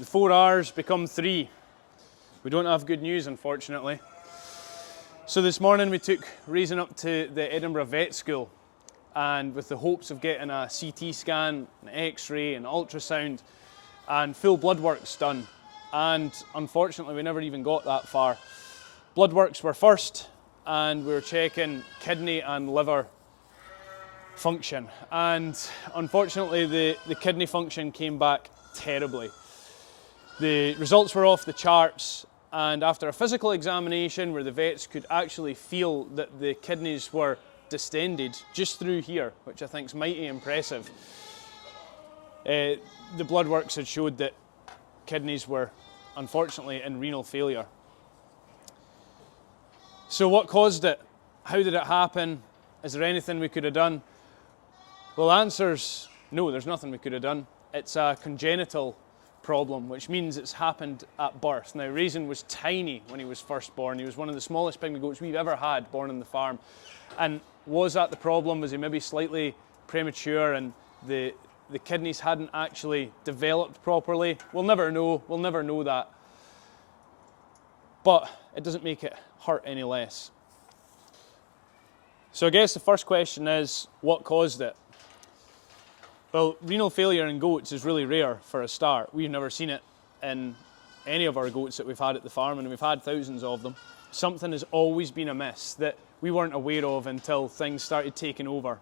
The 4 R's become 3. We don't have good news, unfortunately. So this morning we took Raisin up to the Edinburgh Vet School, and with the hopes of getting a CT scan, an X-ray, an ultrasound and full blood works done. And unfortunately we never even got that far. Blood works were first, and we were checking kidney and liver function, and unfortunately the kidney function came back terribly. The results were off the charts, and after a physical examination where the vets could actually feel that the kidneys were distended just through here, which I think is mighty impressive, the blood works had showed that kidneys were unfortunately in renal failure. So what caused it? How did it happen? Is there anything we could have done? Well, the answer's no, there's nothing we could have done. It's a congenital problem, which means it's happened at birth. Now, Raisin was tiny when he was first born. He was one of the smallest pygmy goats we've ever had born on the farm. And was that the problem? Was he maybe slightly premature and the kidneys hadn't actually developed properly? We'll never know. We'll never know that. But it doesn't make it hurt any less. So I guess the first question is, what caused it? Well, renal failure in goats is really rare for a start. We've never seen it in any of our goats that we've had at the farm, and we've had thousands of them. Something has always been amiss that we weren't aware of until things started taking over.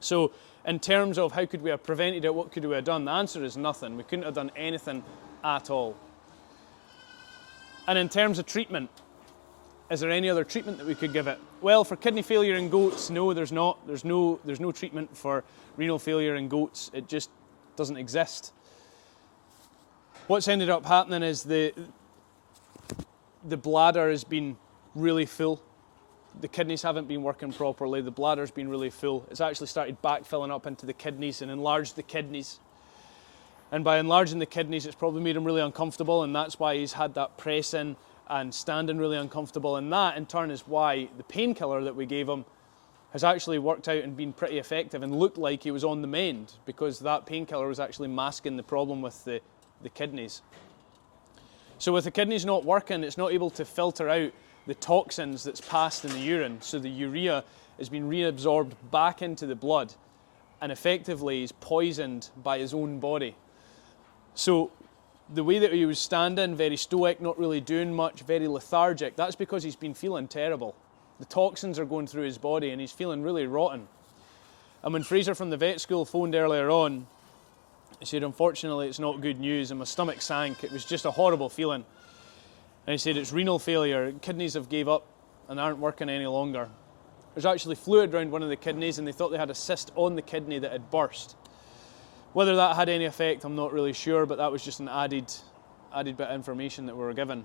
So in terms of how could we have prevented it, what could we have done, the answer is nothing. We couldn't have done anything at all. And in terms of treatment, is there any other treatment that we could give it? Well, for kidney failure in goats, no, there's not. There's no treatment for renal failure in goats. It just doesn't exist. What's ended up happening is the bladder has been really full. The kidneys haven't been working properly. The bladder's been really full. It's actually started backfilling up into the kidneys and enlarged the kidneys. And by enlarging the kidneys, it's probably made him really uncomfortable, and that's why he's had that pressing and standing really uncomfortable, and that in turn is why the painkiller that we gave him has actually worked out and been pretty effective and looked like he was on the mend, because that painkiller was actually masking the problem with the kidneys. So with the kidneys not working, it's not able to filter out the toxins that's passed in the urine, so the urea is being reabsorbed back into the blood and effectively is poisoned by his own body. So the way that he was standing, very stoic, not really doing much, very lethargic, that's because he's been feeling terrible. The toxins are going through his body and he's feeling really rotten. And when Fraser from the vet school phoned earlier on, he said, unfortunately, it's not good news, and my stomach sank. It was just a horrible feeling. And he said, it's renal failure. Kidneys have gave up and aren't working any longer. There's actually fluid around one of the kidneys, and they thought they had a cyst on the kidney that had burst. Whether that had any effect, I'm not really sure, but that was just an added bit of information that we were given.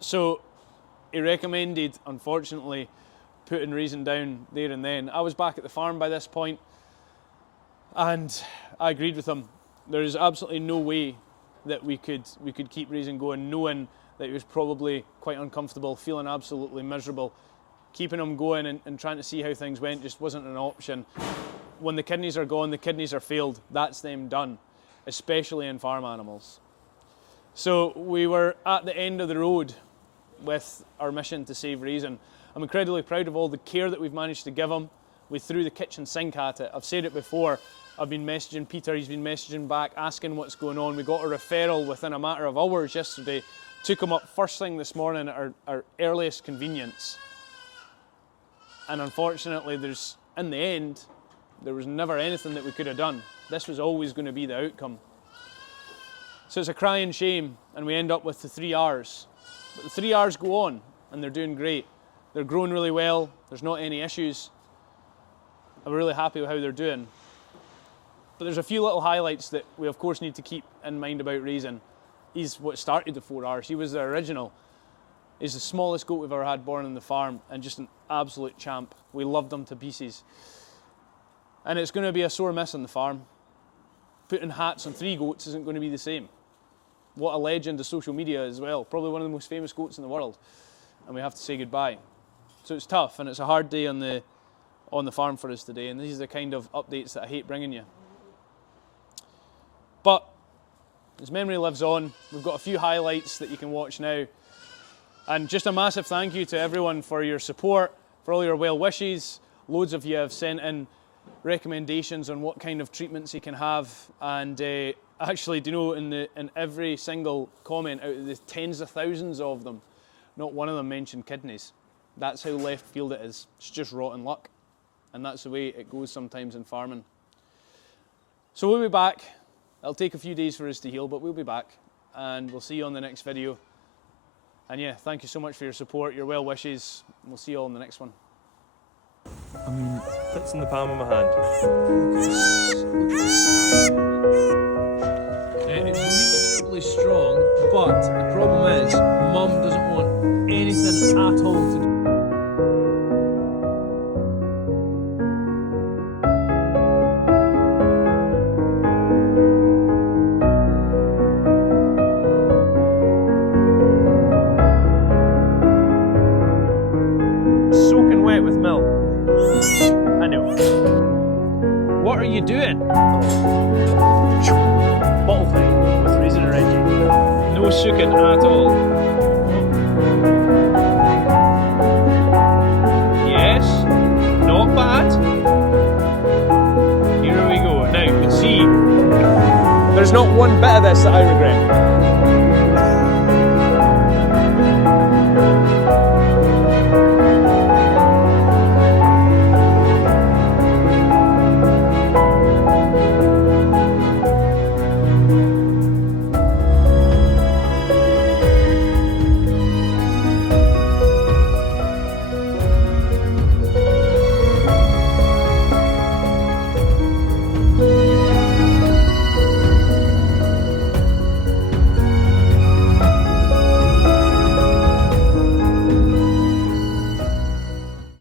So he recommended, unfortunately, putting Raisin down there and then. I was back at the farm by this point, and I agreed with him. There is absolutely no way that we could keep Raisin going, knowing that he was probably quite uncomfortable, feeling absolutely miserable. Keeping him going and trying to see how things went just wasn't an option. When the kidneys are gone, the kidneys are failed, that's them done, especially in farm animals. So we were at the end of the road with our mission to save Raisin. I'm incredibly proud of all the care that we've managed to give him. We threw the kitchen sink at it. I've said it before, I've been messaging Peter, he's been messaging back, asking what's going on. We got a referral within a matter of hours yesterday, took him up first thing this morning at our earliest convenience. And unfortunately, in the end, there was never anything that we could have done. This was always going to be the outcome. So it's a crying shame, and we end up with the 3 R's. But the 3 R's go on, and they're doing great. They're growing really well, there's not any issues. I'm really happy with how they're doing. But there's a few little highlights that we of course need to keep in mind about Raisin. He's what started the 4 R's, he was the original. He's the smallest goat we've ever had born on the farm, and just an absolute champ. We loved him to pieces. And it's going to be a sore miss on the farm. Putting hats on 3 goats isn't going to be the same. What a legend of social media as well. Probably one of the most famous goats in the world. And we have to say goodbye. So it's tough, and it's a hard day on the farm for us today, and these are the kind of updates that I hate bringing you. But his memory lives on. We've got a few highlights that you can watch now. And just a massive thank you to everyone for your support, for all your well wishes. Loads of you have sent in recommendations on what kind of treatments he can have. And actually, do you know, in every single comment, out of the tens of thousands of them, not one of them mentioned kidneys. That's how left field it is. It's just rotten luck. And that's the way it goes sometimes in farming. So we'll be back. It'll take a few days for us to heal, but we'll be back. And we'll see you on the next video. And yeah, thank you so much for your support, your well wishes. We'll see you all in the next one. I mean, Fits in the palm of my hand. it's reasonably strong, but the problem is, Mum doesn't want anything at all to do. Soaking wet with milk. I know. What are you doing? Bottle time with Raisin and Reggie. No soaking at all. Yes, not bad. Here we go. Now you can see there's not one bit of this that I regret.